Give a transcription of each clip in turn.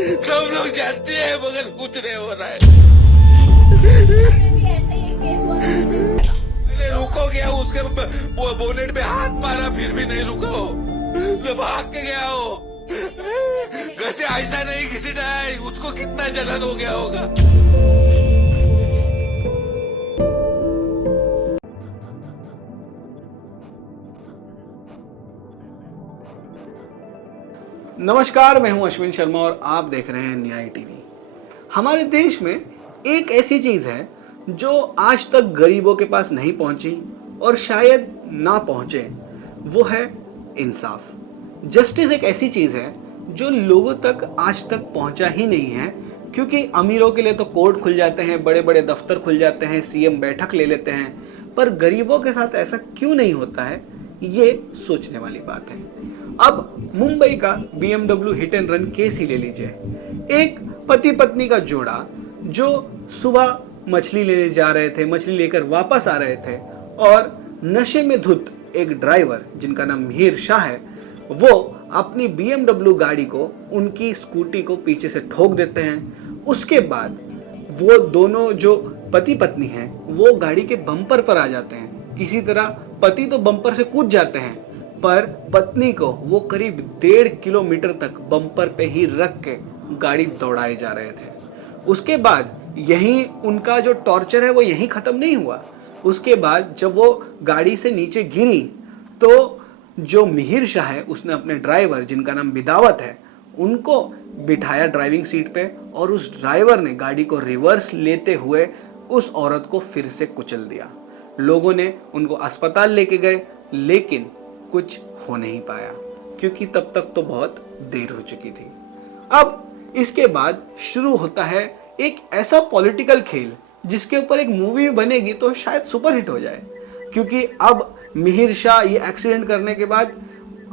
सब लोग जानते हैं मगर कुछ नहीं हो रहा है। भी ऐसा ही एक केस हुआ था मुझे। मैंने रुको गया, उसके वो बोनेट पे हाथ मारा, फिर भी नहीं रुको। मैं भाग के गया हूँ। घर से ऐसा नहीं किसी ने, उसको कितना जलन हो गया होगा। नमस्कार, मैं हूं अश्विन शर्मा और आप देख रहे हैं न्याय टीवी। हमारे देश में एक ऐसी चीज है जो आज तक गरीबों के पास नहीं पहुंची और शायद ना पहुंचे, वो है इंसाफ। जस्टिस एक ऐसी चीज है जो लोगों तक आज तक पहुंचा ही नहीं है, क्योंकि अमीरों के लिए तो कोर्ट खुल जाते हैं, बड़े बड़े दफ्तर खुल जाते हैं, सीएम बैठक ले लेते हैं, पर गरीबों के साथ ऐसा क्यों नहीं होता है, ये सोचने वाली बात है। अब मुंबई का BMW hit and run case ही ले लीजिए। एक पति पत्नी का जोड़ा जो सुबह मछली लेने जा रहे थे, मछली लेकर वापस आ रहे थे और नशे में धुत एक ड्राइवर जिनका नाम मिहिर शाह है, वो अपनी BMW गाड़ी को, उनकी स्कूटी को पीछे से ठोक देते हैं। उसके बाद वो दोनों जो पति पत्नी हैं वो गाड़ी के बम्पर पर आ जाते हैं। किसी तरह पति तो बम्पर से कूद जाते हैं, पर पत्नी को वो करीब 1.5 किलोमीटर तक बम्पर पे ही रख के गाड़ी दौड़ाए जा रहे थे। उसके बाद यही उनका जो टॉर्चर है वो यही खत्म नहीं हुआ। उसके बाद जब वो गाड़ी से नीचे गिरी तो जो मिहिर शाह है उसने अपने ड्राइवर जिनका नाम बिदावत है उनको बिठाया ड्राइविंग सीट पे और उस ड्राइवर ने गाड़ी को रिवर्स लेते हुए उस औरत को फिर से कुचल दिया। लोगों ने उनको अस्पताल लेके गए, लेकिन कुछ हो नहीं पाया क्योंकि तब तक तो बहुत देर हो चुकी थी। अब इसके बाद शुरू होता है एक ऐसा पॉलिटिकल खेल जिसके ऊपर एक मूवी बनेगी तो शायद सुपरहिट हो जाए, क्योंकि अब मिहिर शाह ये एक्सीडेंट करने के बाद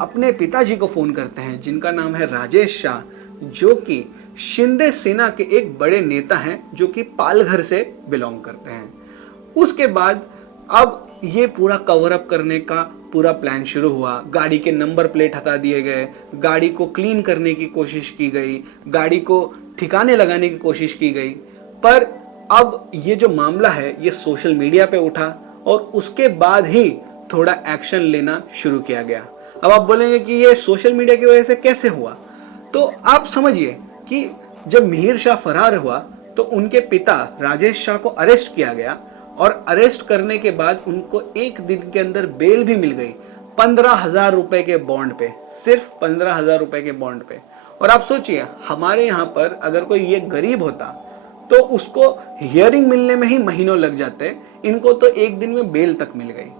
अपने पिताजी को फोन करते हैं जिनका नाम है राजेश शाह, जो कि शिंदे सेना के एक बड़े नेता हैं जो कि पालघर से बिलोंग करते हैं। उसके बाद अब ये पूरा कवर अप करने का पूरा प्लान शुरू हुआ। गाड़ी के नंबर प्लेट हटा दिए गए, गाड़ी को क्लीन करने की कोशिश की गई, गाड़ी को ठिकाने लगाने की कोशिश की गई, पर अब ये जो मामला है ये सोशल मीडिया पे उठा और उसके बाद ही थोड़ा एक्शन लेना शुरू किया गया। अब आप बोलेंगे कि ये सोशल मीडिया की वजह से कैसे हुआ, तो आप समझिए कि जब मिहिर शाह फरार हुआ तो उनके पिता राजेश शाह को अरेस्ट किया गया और अरेस्ट करने के बाद उनको 1 दिन के अंदर बेल भी मिल गई 15,000 रुपए के बॉन्ड पे, सिर्फ 15,000 रुपए के बॉन्ड पे। और आप सोचिए हमारे यहाँ पर अगर कोई ये गरीब होता तो उसको हियरिंग मिलने में ही महीनों लग जाते, इनको तो 1 दिन में बेल तक मिल गई।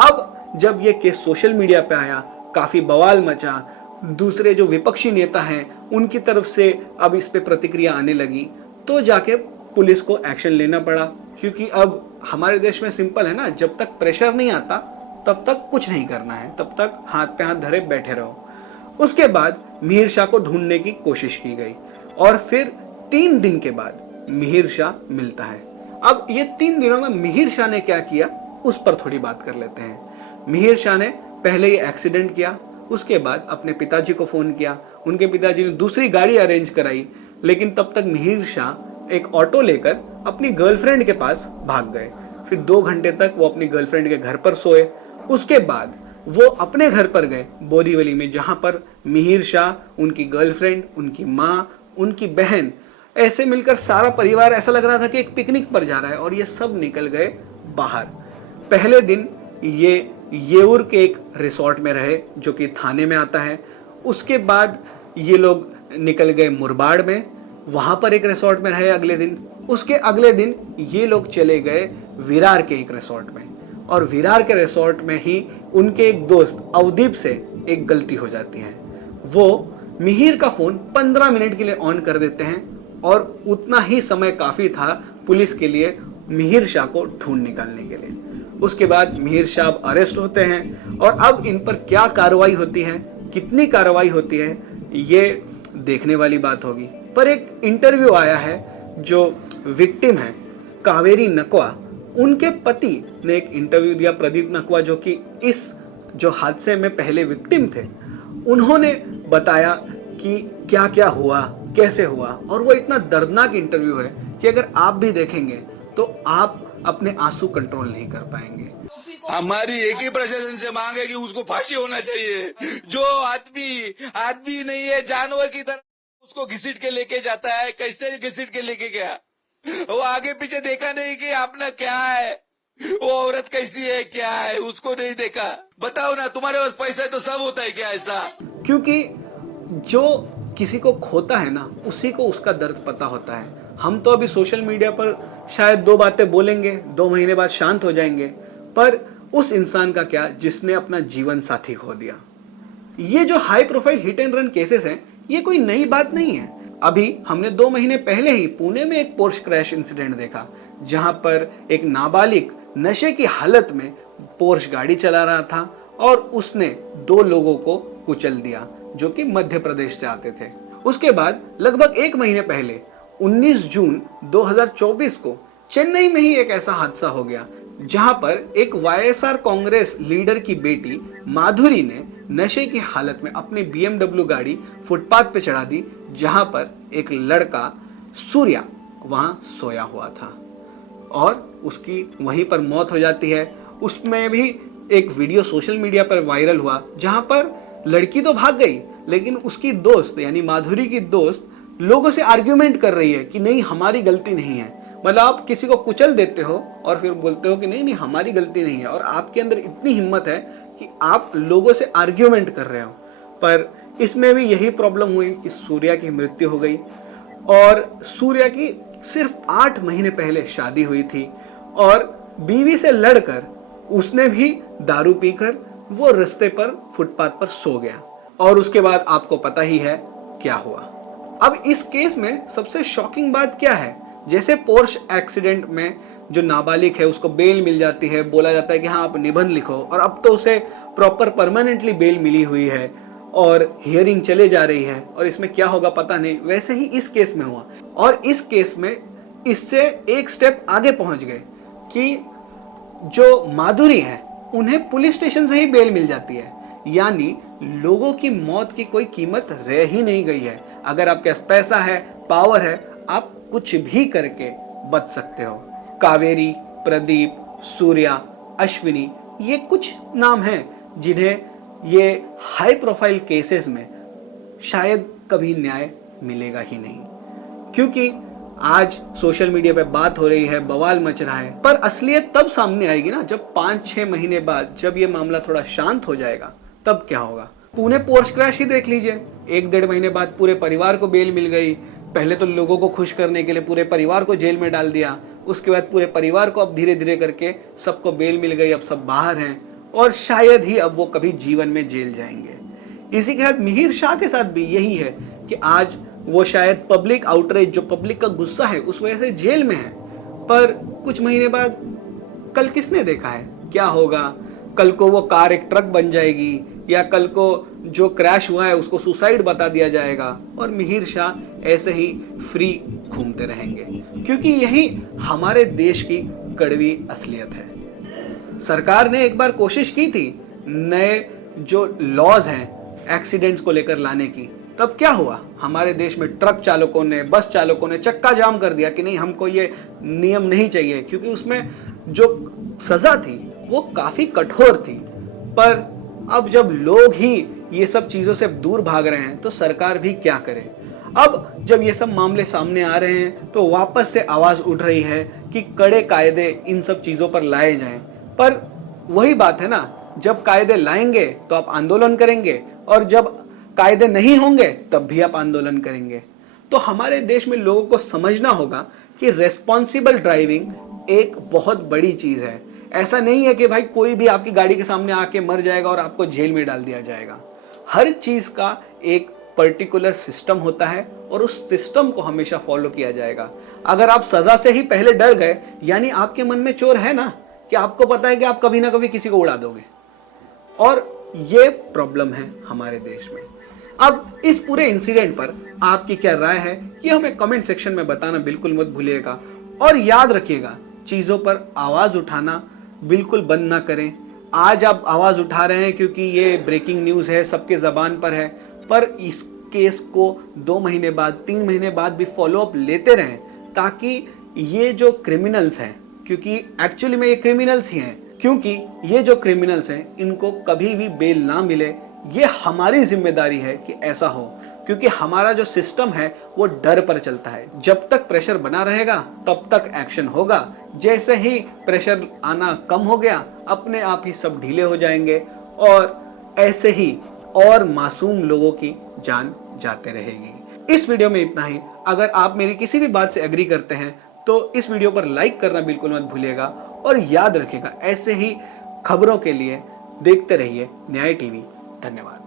अब जब ये केस सोशल मीडिया पे आया, काफी बवाल मचा, दूसरे जो विपक्षी नेता हैं उनकी तरफ से अब इस पे प्रतिक्रिया आने लगी, तो जाके पुलिस को एक्शन लेना पड़ा, क्योंकि अब हमारे देश में सिंपल है ना, जब तक प्रेशर नहीं आता तब तक कुछ नहीं करना है, तब तक हाथ पे हाथ धरे बैठे रहो। उसके बाद मिहिर शाह को ढूंढने की कोशिश की गई और फिर 3 दिन के बाद मिहिर शाह मिलता है। अब ये 3 दिनों में मिहिर शाह ने क्या किया उस पर थोड़ी बात कर लेते हैं। मिहिर शाह ने पहले ये एक्सीडेंट किया, उसके बाद अपने पिताजी को फोन किया, उनके पिताजी ने दूसरी गाड़ी अरेंज कराई, लेकिन तब तक मिहिर शाह एक ऑटो लेकर अपनी गर्लफ्रेंड के पास भाग गए। फिर 2 घंटे तक वो अपनी गर्लफ्रेंड के घर पर सोए। उसके बाद वो अपने घर पर गए बोरीवली में, जहां पर मिहिर शाह, उनकी गर्लफ्रेंड, उनकी माँ, उनकी बहन, ऐसे मिलकर सारा परिवार ऐसा लग रहा था कि एक पिकनिक पर जा रहा है, और ये सब निकल गए बाहर। पहले दिन ये येऊर के एक रिसोर्ट में रहे जो कि थाने में आता है। उसके बाद ये लोग निकल गए मुरबाड़ में, वहां पर एक रिसोर्ट में रहे अगले दिन। उसके अगले दिन ये लोग चले गए विरार के एक रिसोर्ट में, और विरार के रिसोर्ट में ही उनके एक दोस्त अवदीप से एक गलती हो जाती है। वो मिहिर का फोन 15 मिनट के लिए ऑन कर देते हैं और उतना ही समय काफी था पुलिस के लिए मिहिर शाह को ढूंढ निकालने के लिए। उसके बाद मिहिर शाह अरेस्ट होते हैं और अब इन पर क्या कार्रवाई होती है, कितनी कार्रवाई होती है, ये देखने वाली बात होगी। पर एक इंटरव्यू आया है जो विक्टिम है कावेरी नकवा, उनके पति ने एक इंटरव्यू दिया, प्रदीप नकवा, जो कि इस जो हादसे में पहले विक्टिम थे। उन्होंने बताया कि क्या क्या हुआ, कैसे हुआ, और वो इतना दर्दनाक इंटरव्यू है कि अगर आप भी देखेंगे तो आप अपने आंसू कंट्रोल नहीं कर पाएंगे। हमारी एक ही प्रशासन से मांग है कि उसको फांसी होना चाहिए। जो आदमी नहीं है, जानवर की तरह उसको घसीट के लेके जाता है। कैसे घसीट के लेके गया? वो आगे पीछे देखा नहीं कि आपने क्या है, वो औरत कैसी है, क्या है, उसको नहीं देखा। बताओ ना, तुम्हारे पास पैसा है तो सब होता है क्या ऐसा? क्योंकि जो किसी को खोता है ना, उसी को उसका दर्द पता होता है। हम तो अभी सोशल मीडिया पर शायद 2 बातें बोलेंगे, 2 महीने बाद शांत हो जाएंगे, पर उस इंसान का क्या जिसने अपना जीवन साथी खो दिया। ये जो high profile hit and run cases हैं, ये कोई नई बात नहीं है। अभी हमने 2 महीने पहले ही पुणे में एक पोर्श क्रैश इंसिडेंट देखा, जहां पर एक नाबालिग नशे की हालत में पोर्श गाड़ी चला रहा था और उसने 2 लोगों को कुचल दिया जो कि मध्य प्रदेश से आते थे। उसके बाद लगभग 1 महीने पहले 19 जून 2024 को चेन्नई में ही एक ऐसा हादसा हो गया, जहां पर एक वाईएसआर कांग्रेस लीडर की बेटी माधुरी ने नशे की हालत में अपनी BMW गाड़ी फुटपाथ पे चढ़ा दी, जहां पर एक लड़का सूर्या वहां सोया हुआ था और उसकी वहीं पर मौत हो जाती है। उसमें भी एक वीडियो सोशल मीडिया पर वायरल हुआ, जहां पर लड़की तो भाग गई, लेकिन उसकी दोस्त यानी माधुरी की दोस्त लोगों से आर्ग्यूमेंट कर रही है कि नहीं, हमारी गलती नहीं है। मतलब आप किसी को कुचल देते हो और फिर बोलते हो कि नहीं हमारी गलती नहीं है, और आपके अंदर इतनी हिम्मत है कि आप लोगों से आर्ग्यूमेंट कर रहे हो। पर इसमें भी यही प्रॉब्लम हुई कि सूर्या की मृत्यु हो गई, और सूर्या की सिर्फ 8 महीने पहले शादी हुई थी और बीवी से लड़कर उसने भी दारू पीकर वो रास्ते पर फुटपाथ पर सो गया, और उसके बाद आपको पता ही है क्या हुआ। अब इस केस में सबसे शॉकिंग बात क्या है, जैसे पोर्श एक्सीडेंट में जो नाबालिग है उसको बेल मिल जाती है, बोला जाता है कि हाँ आप निबंध लिखो, और अब तो उसे प्रॉपर परमानेंटली बेल मिली हुई है और हियरिंग चले जा रही है, और इसमें क्या होगा पता नहीं। वैसे ही इस केस में हुआ, और इस केस में इससे एक स्टेप आगे पहुंच गए कि जो माधुरी है उन्हें पुलिस स्टेशन से ही बेल मिल जाती है, यानी लोगों की मौत की कोई कीमत रह ही नहीं गई है। अगर आपके पास पैसा है, पावर है, आप कुछ भी करके बच सकते हो। कावेरी, प्रदीप, सूर्या, अश्विनी, ये कुछ नाम हैं जिन्हें ये हाई प्रोफाइल केसेस में शायद कभी न्याय मिलेगा ही नहीं, क्योंकि आज सोशल मीडिया पे बात हो रही है, बवाल मच रहा है, पर असलियत तब सामने आएगी ना जब 5-6 महीने बाद जब ये मामला थोड़ा शांत हो जाएगा, तब क्या होगा। पुणे पोर्श क्रैश ही देख लीजिए, 1-1.5 महीने बाद पूरे परिवार को बेल मिल गई। पहले तो लोगों को खुश करने के लिए पूरे परिवार को जेल में डाल दिया, उसके बाद पूरे परिवार को अब धीरे धीरे करके सबको बेल मिल गई, अब सब बाहर हैं और शायद ही अब वो कभी जीवन में जेल जाएंगे। इसी के साथ मिहिर शाह के साथ भी यही है कि आज वो शायद पब्लिक आउटरीच, जो पब्लिक का गुस्सा है, उस वजह से जेल में है, पर कुछ महीने बाद कल किसने देखा है क्या होगा। कल को वो कार एक ट्रक बन जाएगी, या कल को जो क्रैश हुआ है उसको सुसाइड बता दिया जाएगा, और मिहिर शाह ऐसे ही फ्री घूमते रहेंगे, क्योंकि यही हमारे देश की कड़वी असलियत है। सरकार ने एक बार कोशिश की थी नए जो लॉज हैं एक्सीडेंट्स को लेकर लाने की, तब क्या हुआ, हमारे देश में ट्रक चालकों ने, बस चालकों ने चक्का जाम कर दिया कि नहीं, हमको ये नियम नहीं चाहिए, क्योंकि उसमें जो सजा थी वो काफी कठोर थी। पर अब जब लोग ही ये सब चीजों से दूर भाग रहे हैं तो सरकार भी क्या करे। अब जब ये सब मामले सामने आ रहे हैं तो वापस से आवाज उठ रही है कि कड़े कायदे इन सब चीजों पर लाए जाएं। पर वही बात है ना, जब कायदे लाएंगे तो आप आंदोलन करेंगे, और जब कायदे नहीं होंगे तब भी आप आंदोलन करेंगे। तो हमारे देश में लोगों को समझना होगा कि रेस्पॉन्सिबल ड्राइविंग एक बहुत बड़ी चीज है। ऐसा नहीं है कि भाई कोई भी आपकी गाड़ी के सामने आके मर जाएगा और आपको जेल में डाल दिया जाएगा। हर चीज का एक पर्टिकुलर सिस्टम होता है और उस सिस्टम को हमेशा फॉलो किया जाएगा। अगर आप सजा से ही पहले डर गए, यानी आपके मन में चोर है ना, कि आपको पता है कि आप कभी ना कभी किसी को उड़ा दोगे, और ये प्रॉब्लम है हमारे देश में। अब इस पूरे इंसिडेंट पर आपकी क्या राय है, ये हमें कमेंट सेक्शन में बताना बिल्कुल मत भूलिएगा, और याद रखिएगा चीजों पर आवाज उठाना बिल्कुल बंद ना करें। आज आप आवाज उठा रहे हैं क्योंकि ये ब्रेकिंग न्यूज है, सबके जबान पर है, पर केस को 2 महीने बाद 3 महीने बाद भी फॉलो अप लेते रहें, ताकि ये जो क्रिमिनल्स हैं, क्योंकि एक्चुअली में ये क्रिमिनल्स ही हैं, क्योंकि ये जो क्रिमिनल्स हैं इनको कभी भी बेल ना मिले, ये हमारी जिम्मेदारी है कि ऐसा हो, क्योंकि हमारा जो सिस्टम है वो डर पर चलता है। जब तक प्रेशर बना रहेगा तब तक एक्शन होगा। जैसे ही प्रेशर आना कम हो गया, अपने आप ही सब ढीले हो जाएंगे और ऐसे ही और मासूम लोगों की जान जाते रहेगी। इस वीडियो में इतना ही। अगर आप मेरी किसी भी बात से एग्री करते हैं तो इस वीडियो पर लाइक करना बिल्कुल मत भूलिएगा और याद रखिएगा, ऐसे ही खबरों के लिए देखते रहिए न्याय टीवी। धन्यवाद।